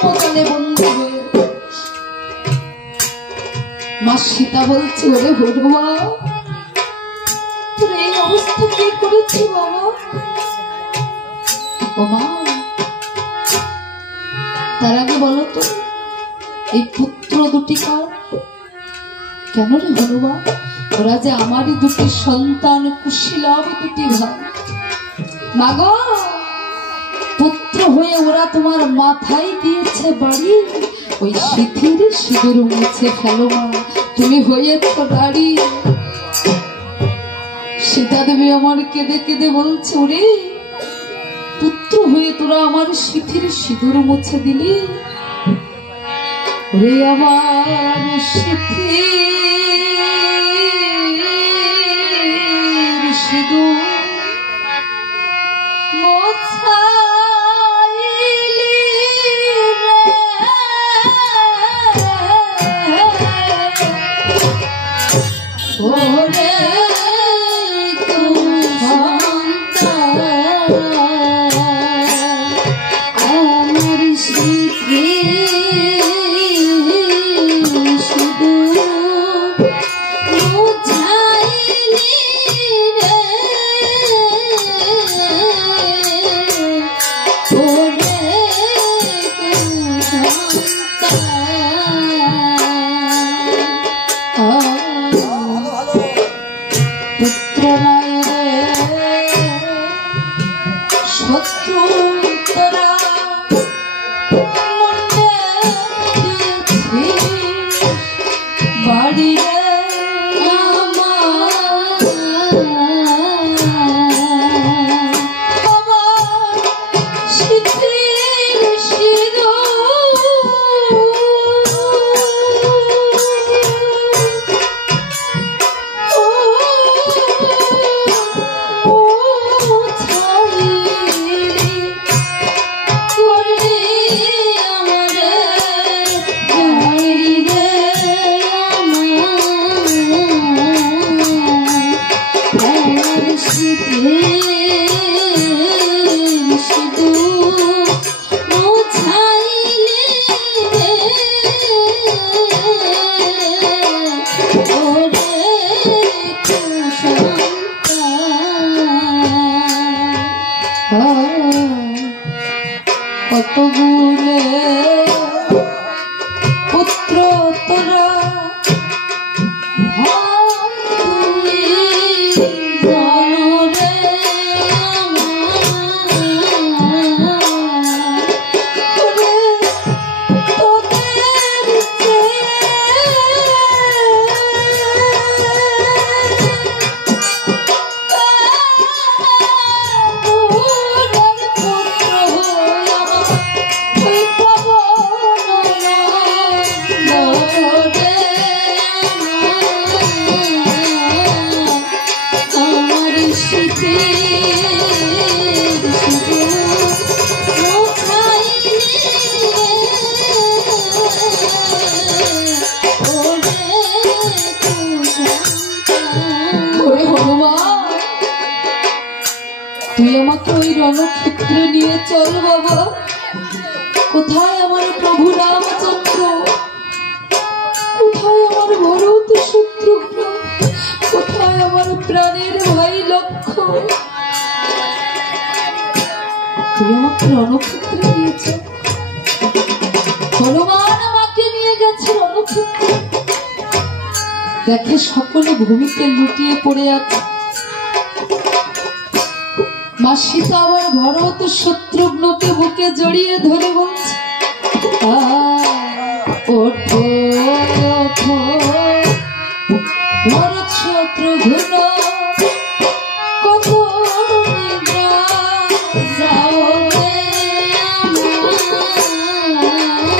ব্রহ্মকালে বন্দী হয়ে মা সীতা বলছে, ওরে হনুমা তোর এই অবস্থা কি করেছি বাবা? ও মা, তার আগে বলো তো এই পুত্র দুটি কার? কেন রে হনুমা? ওরা যে আমারই দুটি সন্তান, কুশীলব দুটি ভাই। মাগো, পুত্র হয়ে ওরা তোমার মাথায় দিয়েছে বাড়ি, ওই সিঁথির সিঁদুর মুছে ফেলো মা, তুমি হয়েছ নারী। সীতা দেবী আমার কেঁদে কেঁদে বলছে, ওরে পুত্র হয়ে তোরা আমার সিঁথির সিঁদুর মুছে দিলি, ওরে আমার সিঁথির সিঁদুর তুই আমাকে ওই রণক্ষেত্রে নিয়ে চল বাবা। কোথায় আমার প্রভু রামচন্দ্র, কোথায় আমার ভরত শত্রুঘ্ন, কোথায় আমার প্রাণের ভাই লক্ষ্মণ? তুই আমাকে রণক্ষেত্রে নিয়ে চল। হনুমান আমাকে নিয়ে গেছে রণক্ষেত্রে। দেখে সকলে ভূমিতে লুটিয়ে পড়ে আছে। মা সীতা আবার ভরত শত্রুঘ্নকে বুকে জড়িয়ে ধরে বলছে,